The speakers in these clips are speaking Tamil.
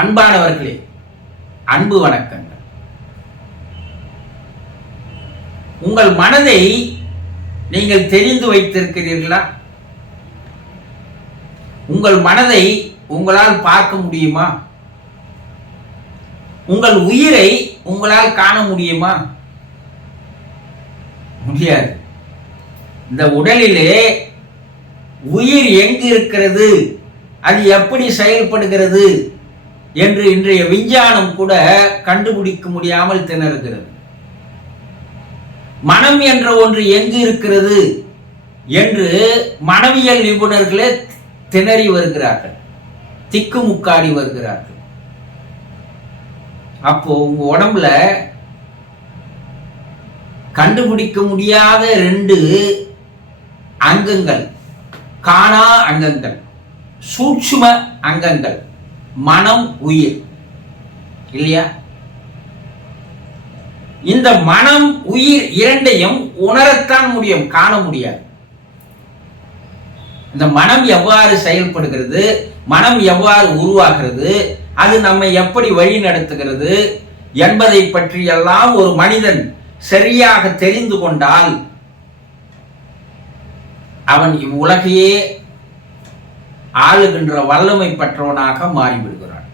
அன்பானவர்களே அன்பு வணக்கங்கள். உங்கள் மனதை நீங்கள் தெரிந்து வைத்திருக்கிறீர்களா? உங்கள் மனதை உங்களால் பார்க்க முடியுமா? உங்கள் உயிரை உங்களால் காண முடியுமா? முடியாது. இந்த உடலிலே உயிர் எங்கு இருக்கிறது? அது எப்படி செயல்படுகிறது? என்று இன்றைய விஞ்ஞானம் கூட கண்டுபிடிக்க முடியாமல் திணறுகிறது. மனம் என்ற ஒன்று எங்கு இருக்கிறது என்று மனவியல் நிபுணர்களே திணறி வருகிறார்கள். திக்குமுக்காடி வருகிறார்கள். அப்போ உங்க உடம்புல கண்டுபிடிக்க முடியாத ரெண்டு அங்கங்கள் காணா அங்கங்கள் சூட்சும அங்கங்கள். மனம் உயிர். இல்லையா? இந்த மனம் உயிர் இரண்டையும் உணரத்தான் முடியும் காண முடியாது. இந்த மனம் எவ்வாறு செயல்படுகிறது மனம் எவ்வாறு உருவாகிறது அது நம்மை எப்படி வழி நடத்துகிறது என்பதை பற்றியெல்லாம் ஒரு மனிதன் சரியாக தெரிந்து கொண்டால் அவன் இவ்வுலகையே ஆளுகின்ற வல்லமை பெற்றவனாக மாறிவிடுகிறான்.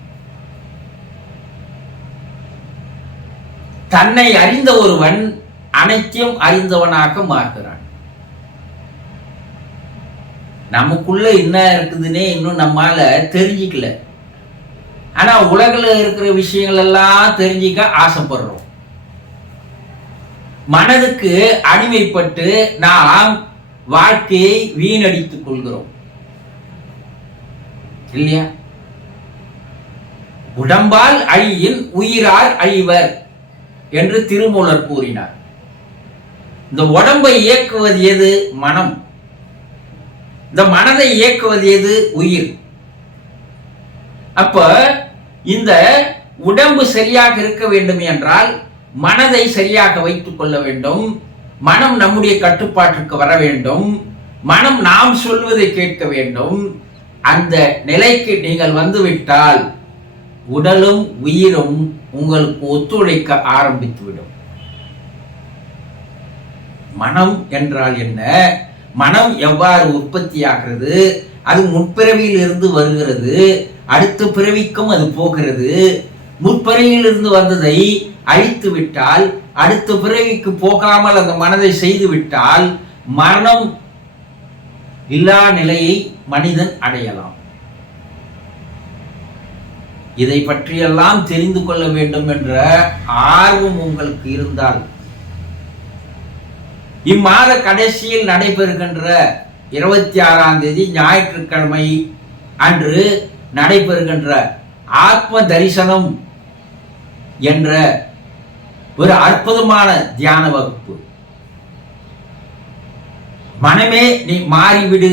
தன்னை அறிந்த ஒருவன் அனைத்தையும் அறிந்தவனாக மாறுகிறான். நமக்குள்ள என்ன இருக்குதுன்னே இன்னும் நம்மால தெரிஞ்சிக்கல. ஆனா உலகில் இருக்கிற விஷயங்கள் எல்லாம் தெரிஞ்சிக்க ஆசைப்படுறோம். மனதுக்கு அடிமைப்பட்டு நாம் வாழ்க்கையை வீணடித்துக் கொள்கிறோம். இல்லையா? உடம்பால் அழியின் உயிரார் அழிவர் என்று திருமூலர் கூறினார். இந்த உடம்பை இயக்குவது எது? மனம். இந்த மனதை இயக்குவது எது? உயிர். அப்ப இந்த உடம்பு சரியாக இருக்க வேண்டும் என்றால் மனதை சரியாக வைத்துக் கொள்ள வேண்டும். மனம் நம்முடைய கட்டுப்பாட்டுக்கு வர வேண்டும். மனம் நாம் சொல்வதை கேட்க வேண்டும். அந்த நிலைக்கு நீங்கள் வந்துவிட்டால் உடலும் உயிரும் உங்களுக்கு ஒத்துழைக்க ஆரம்பித்துவிடும். மனம் என்றால் என்ன? மனம் எவ்வாறு உற்பத்தியாகிறது அது முற்பிறவியில் இருந்து வருகிறது அடுத்த பிறவிக்கும் அது போகிறது. முற்பிறவியில் இருந்து வந்ததை அழித்து விட்டால் அடுத்த பிறவிக்கு போகாமல் அந்த மனதை செய்து விட்டால் மரணம் இல்லா நிலையை மனிதன் அடையலாம். இதை பற்றியெல்லாம் தெரிந்து கொள்ள வேண்டும் என்ற ஆர்வம் உங்களுக்கு இருந்தால் இம்மாத கடைசியில் நடைபெறுகின்ற இருபத்தி ஆறாம் தேதி ஞாயிற்றுக்கிழமை அன்று நடைபெறுகின்ற ஆத்ம தரிசனம் என்ற ஒரு அற்புதமான தியான வகுப்பு. மனமே நீ மாறிவிடு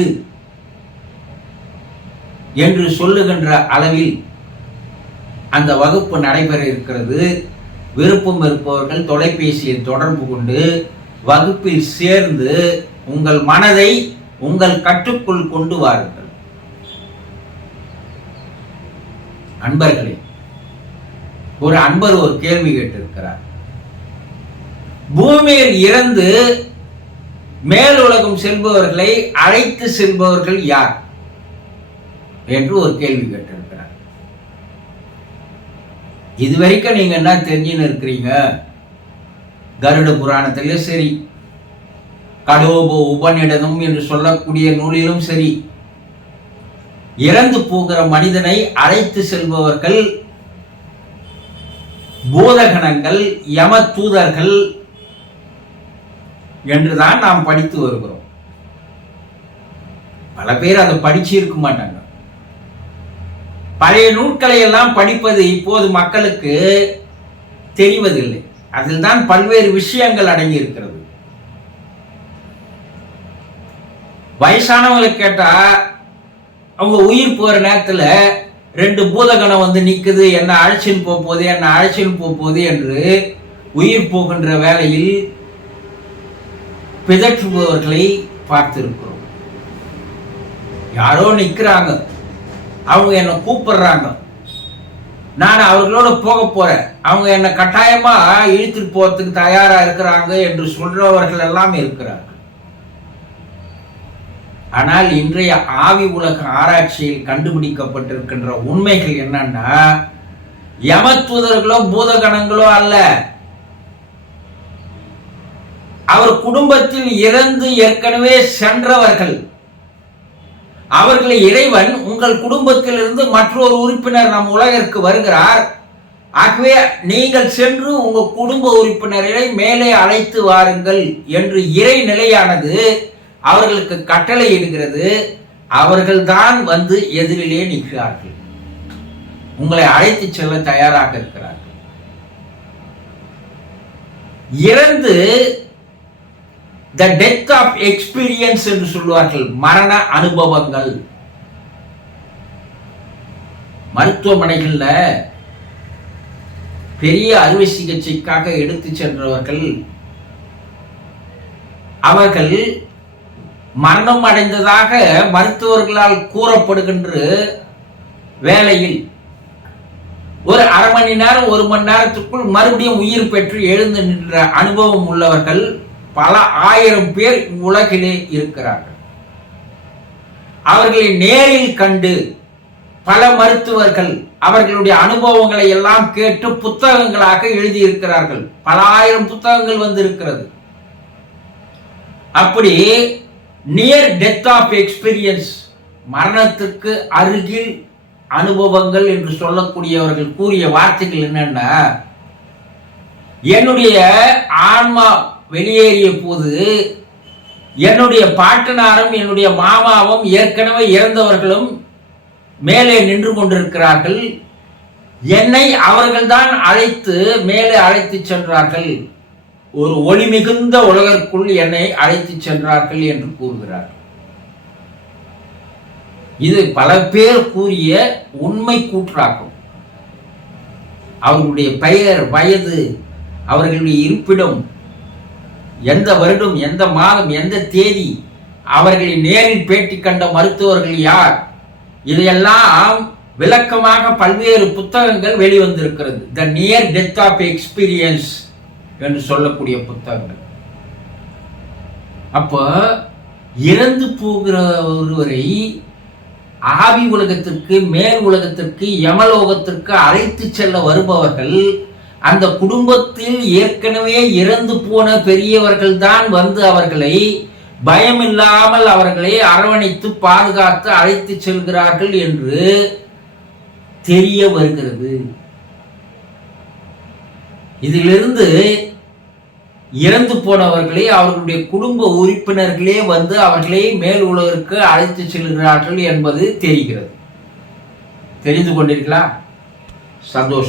என்று சொல்லுகின்ற அளவில் அந்த வகுப்பு நடைபெற இருக்கிறது. விருப்பம் இருப்பவர்கள் தொலைபேசியில் தொடர்பு கொண்டு வகுப்பில் சேர்ந்து உங்கள் மனதை உங்கள் கட்டுக்குள் கொண்டு வாருங்கள். அன்பர்களே ஒரு அன்பர் ஒரு கேள்வி கேட்டிருக்கிறார். பூமியில் இறந்து மேலுலகம் செல்பவர்களை அழைத்து செல்பவர்கள் யார்? என்று ஒரு கேள்வி கேட்டிருக்கிறார். இதுவரைக்கும் நீங்க என்ன தெரிஞ்சுன்னு இருக்கிறீங்க? கருட புராணத்திலும் சரி கடோப உபநிடதம் என்று சொல்லக்கூடிய நூலிலும் சரி இறந்து போகிற மனிதனை அழைத்து செல்பவர்கள் பூதகணங்கள் யம தூதர்கள் என்றுதான் நாம் படித்து வருகிறோம். பல பேர் அதை படிச்சு இருக்க மாட்டாங்க. பழைய நூட்களை எல்லாம் படிப்பது இப்போது மக்களுக்கு தெரிவதில்லை. அதில் தான் பல்வேறு விஷயங்கள் அடங்கி இருக்கிறது வயசானவங்களை கேட்டா அவங்க உயிர் போற நேரத்தில் ரெண்டு பூதகணம் வந்து நிக்குது என்ன அழைச்சின்னு போக போகுது என்ன அழைச்சின்னு போக போகுது என்று உயிர் போகின்ற வேலையில் பிதற்றுபவர்களை பார்த்திருக்கிறோம். யாரோ நிற்கிறாங்க. அவங்க என்னை கூப்பிடுறாங்க. நான் அவர்களோட போக போறேன். அவங்க என்னை கட்டாயமா இழுத்துட்டு போறதுக்கு தயாரா இருக்கிறாங்க என்று சொல்றவர்கள் எல்லாம் இருக்கிறார்கள். ஆனால் இன்றைய ஆவி உலக ஆராய்ச்சியில் கண்டுபிடிக்கப்பட்டிருக்கின்ற உண்மைகள் என்னன்னா யமத்துதர்களோ பூதகணங்களோ அல்ல. அவர் குடும்பத்தில் இறந்து ஏற்கனவே சென்றவர்கள். அவர்களை இறைவன் உங்கள் குடும்பத்திலிருந்து மற்றொரு உறுப்பினர் நம் உலகிற்கு வருகிறார். ஆகவே நீங்கள் சென்று உங்கள் குடும்ப உறுப்பினர்களை மேலே அழைத்து வாருங்கள் என்று இறை நிலையானது அவர்களுக்கு கட்டளை இடுகிறது அவர்கள்தான் வந்து எதிரிலே நிற்கிறார்கள். உங்களை அழைத்து செல்ல தயாராக இருக்கிறார்கள். இறந்து த டெத் ஆஃப் எக்ஸ்பீரியன்ஸ் என்று சொல்லுவார்கள். மரண அனுபவங்கள். மருத்துவமனைகளில் பெரிய அறுவை சிகிச்சைக்காக எடுத்து சென்றவர்கள் அவர்கள் மரணம் அடைந்ததாக மருத்துவர்களால் கூறப்படுகின்ற வேலையில் ஒரு அரை மணி நேரம் ஒரு மணி நேரத்துக்குள் மறுபடியும் உயிர் பெற்று எழுந்து நின்ற அனுபவம் உள்ளவர்கள் பல ஆயிரம் பேர் உலகிலே இருக்கிறார்கள். அவர்களை நேரில் கண்டு பல மருத்துவர்கள் அவர்களுடைய அனுபவங்களை எல்லாம் கேட்டு புத்தகங்களாக எழுதியிருக்கிறார்கள். பல ஆயிரம் புத்தகங்கள் வந்திருக்கிறது. அப்படி நியர் டெத் ஆஃப் எக்ஸ்பீரியன்ஸ் மரணத்துக்கு அருகில் அனுபவங்கள் என்று சொல்லக்கூடியவர்கள் கூறிய வார்த்தைகள் என்னென்ன என்னுடைய ஆன்மா வெளியேறிய போது என்னுடைய பாட்டனாரும் என்னுடைய மாமாவும் ஏற்கனவே இறந்தவர்களும் மேலே நின்று கொண்டிருக்கிறார்கள். என்னை அவர்கள்தான் அழைத்து மேலே அழைத்து சென்றார்கள். ஒரு ஒளி மிகுந்த உலகிற்குள் என்னை அழைத்து சென்றார்கள் என்று கூறுகிறார். இது பல பேர் கூறிய உண்மை கூற்றாகும். அவர்களுடைய பெயர் வயது அவர்களுடைய இருப்பிடம் எந்த வருடம் எந்த மாதம் எந்த தேதி அவர்களை நேரில் பேட்டி கண்ட மருத்துவர்கள் யார்? இதையெல்லாம் விளக்கமாக பல்வேறு புத்தகங்கள் வெளிவந்திருக்கிறது. The near death of experience என்று சொல்லக்கூடிய புத்தகங்கள். அப்போ இறந்து போகிற ஒருவரை ஆவி உலகத்திற்கு மேல் உலகத்திற்கு யமலோகத்திற்கு அழைத்து செல்ல வருபவர்கள் அந்த குடும்பத்தில் ஏற்கனவே இறந்து போன பெரியவர்கள் தான் வந்து அவர்களை பயமில்லாமல் அவர்களை அரவணைத்து பாதுகாத்து அழைத்து செல்கிறார்கள் என்று தெரிய வருகிறது. இதிலிருந்து இறந்து போனவர்களே அவர்களுடைய குடும்ப உறுப்பினர்களே வந்து அவர்களை மேல் உலகிற்கு அழைத்து செல்கிறார்கள் என்பது தெரிகிறது. தெரிந்து கொண்டிருக்கலாம் சந்தோஷம்.